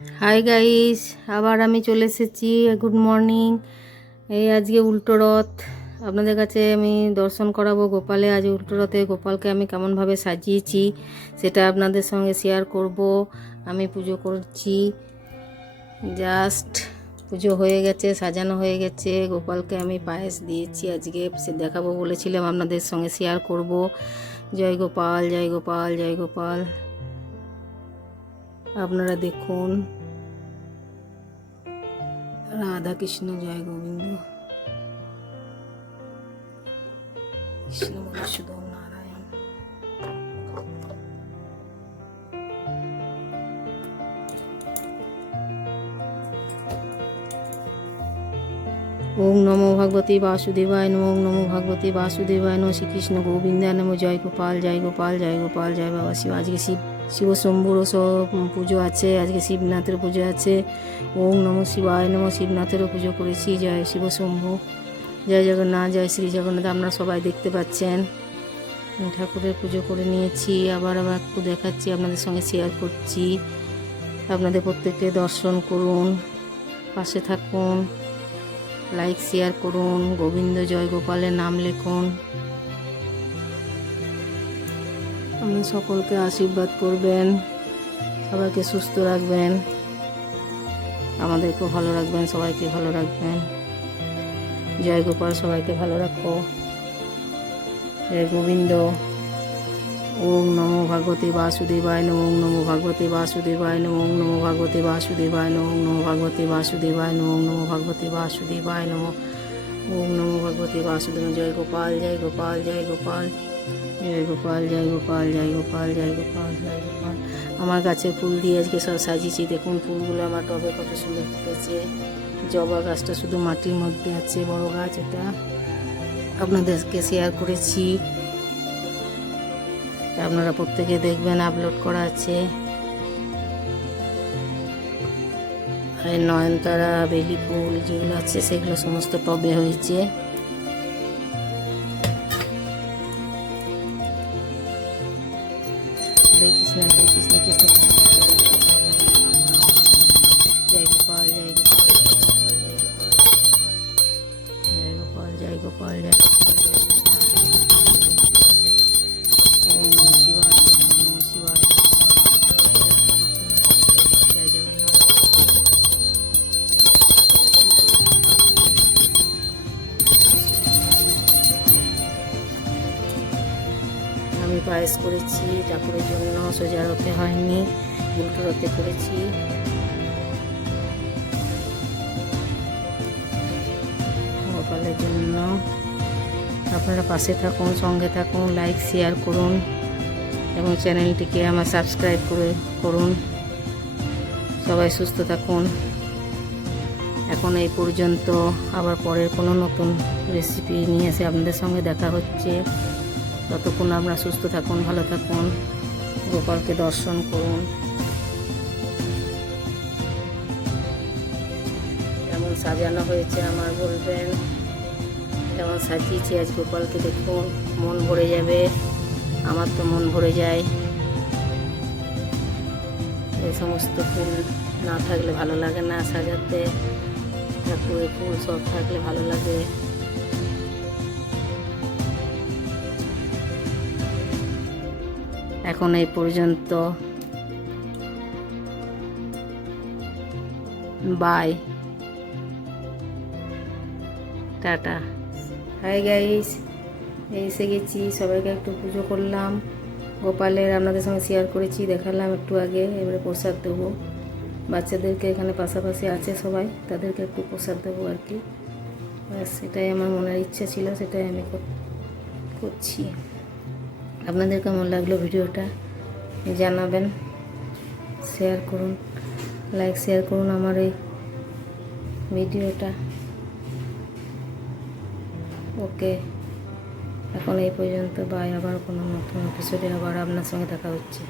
Hi guys, আবার আমি চলে এসেছি। Good morning. এই আজকে উল্টো রথ, আপনাদের কাছে আমি দর্শন করাবো গোপালে। আজ উল্টো রথে গোপালকে আমি কেমনভাবে সাজিয়েছি সেটা আপনাদের সঙ্গে শেয়ার করব। আমি পুজো করছি, জাস্ট পুজো হয়ে গেছে, সাজানো হয়ে গেছে। গোপালকে আমি পায়েস দিয়েছি, আজকে সে দেখাবো বলেছিলাম, আপনাদের সঙ্গে শেয়ার করব। জয় গোপাল, জয় গোপাল, জয় গোপাল। আপনারা দেখুন, রাধা কৃষ্ণ, জয় গোবিন্দ, কৃষ্ণ মধুসূদন নারায়ণ। ওম নমো ভগবতী বাসুদেবায় নমো, ওম নমো ভগবতী বাসুদেবায় নমো, শ্রীকৃষ্ণ গোবিন্দায় নমো। জয় গোপাল, জয় গোপাল, জয় গোপাল, জয় বাবা শিব। আজকে শিব শম্ভুরও পুজো আছে, আজকে শিবনাথের পুজো আছে। ওম নমো শিবায় নমো। শিবনাথেরও পুজো করেছি। জয় শিব শম্ভু, জয় জগন্নাথ, জয় শ্রী জগন্নাথ। আপনারা সবাই দেখতে পাচ্ছেন ঠাকুরের পুজো করে নিয়েছি। আবার একটু দেখাচ্ছি, আপনাদের সঙ্গে শেয়ার করছি। আপনাদের প্রত্যেককে দর্শন করুন, পাশে থাকুন, লাইক শেয়ার করুন। গোবিন্দ জয় গোপালের নাম লিখুন। আপনি সকলকে আশীর্বাদ করবেন, সবাইকে সুস্থ রাখবেন, আমাদেরকেও ভালো রাখবেন, সবাইকে ভালো রাখবেন। জয় গোপাল, সবাইকে ভালো রাখো। জয় গোবিন্দ। ওম নমো ভগবতে বাসুদেবায় নমো, ওম নমো ভগবতে বাসুদেবায় নমো, ওম নমো ভগবতে বাসুদেবায় নমো, ওম নমো ভগবতে বাসুদেবায় নমো, ওম নমো ভগবতে বাসুদেবায় নমো, ওম নমো ভগবতে বাসুদেবায়। জয় গোপাল, জয় গোপাল, জয় গোপাল, জয় গোপাল, জয় গোপাল, জয় গোপাল, জয় গোপাল, জয় গোপাল। আমার গাছে ফুল দিয়ে আজকে সব সাজিয়েছি। দেখুন ফুলগুলো আমার টবে কত সুন্দর ফুটেছে। জবা গাছটা শুধু মাটির মধ্যে আছে, বড় গাছ এটা। আপনাদেরকে শেয়ার করেছি, আপনারা প্রত্যেকে দেখবেন, আপলোড করা আছে। আর নয়নতারা, বেলি ফুল যেগুলো আছে সেগুলো সমস্ত টবে হয়েছে। হরে কৃষ্ণ, হরে কৃষ্ণ, কৃষ্ণ জয় গোপাল, জয় গোপাল, জয় গোপাল, জয় গোপাল, জয় গোপাল, জয় গোপাল। ওম নমঃ শিবায়, ওম নমঃ শিবায়, জয় জগন্নাথ। আমি পায়েস করেছি ঠাকুরের জন্য, সোজা রথে হয়নি, উল্টো রথে করেছি। গোপালের জন্য আপনারা পাশে থাকুন, সঙ্গে থাকুন, লাইক শেয়ার করুন এবং চ্যানেলটিকে আমার সাবস্ক্রাইব করুন। সবাই সুস্থ থাকুন। এখন এই পর্যন্ত, আবার পরের কোনো নতুন রেসিপি নিয়ে এসে আপনাদের সঙ্গে দেখা হচ্ছে। ততক্ষণ আপনারা সুস্থ থাকুন, ভালো থাকুন, গোপালকে দর্শন করুন। কেমন সাজানো হয়েছে আমার বলবেন, কেমন সাজিয়েছি আজ গোপালকে। দেখুন, মন ভরে যাবে, আমার তো মন ভরে যায়। এই সমস্ত ফুল না থাকলে ভালো লাগে না সাজাতে, ঠাকুরের ফুল সব থাকলে ভালো লাগে। এখন এই পর্যন্ত, বাই, টাটা। হাই গাইস, এসে গেছি, সবাইকে একটু পুজো করলাম গোপালের, আপনাদের সঙ্গে শেয়ার করেছি, দেখালাম একটু আগে। এবারে প্রসাদ দেবো বাচ্চাদেরকে, এখানে পাশাপাশি আছে সবাই, তাদেরকে একটু প্রসাদ দেবো আর কি। ব্যাস, সেটাই আমার মনের ইচ্ছা ছিল, সেটাই আমি করছি। আপনাদের কেমন লাগলো ভিডিওটা জানাবেন, শেয়ার করুন, লাইক শেয়ার করুন আমার এই ভিডিওটা। ওকে, এখন এই পর্যন্ত, বাই। আবার কোনো নতুন এপিসোডে আবার আপনার সঙ্গে দেখা হচ্ছে।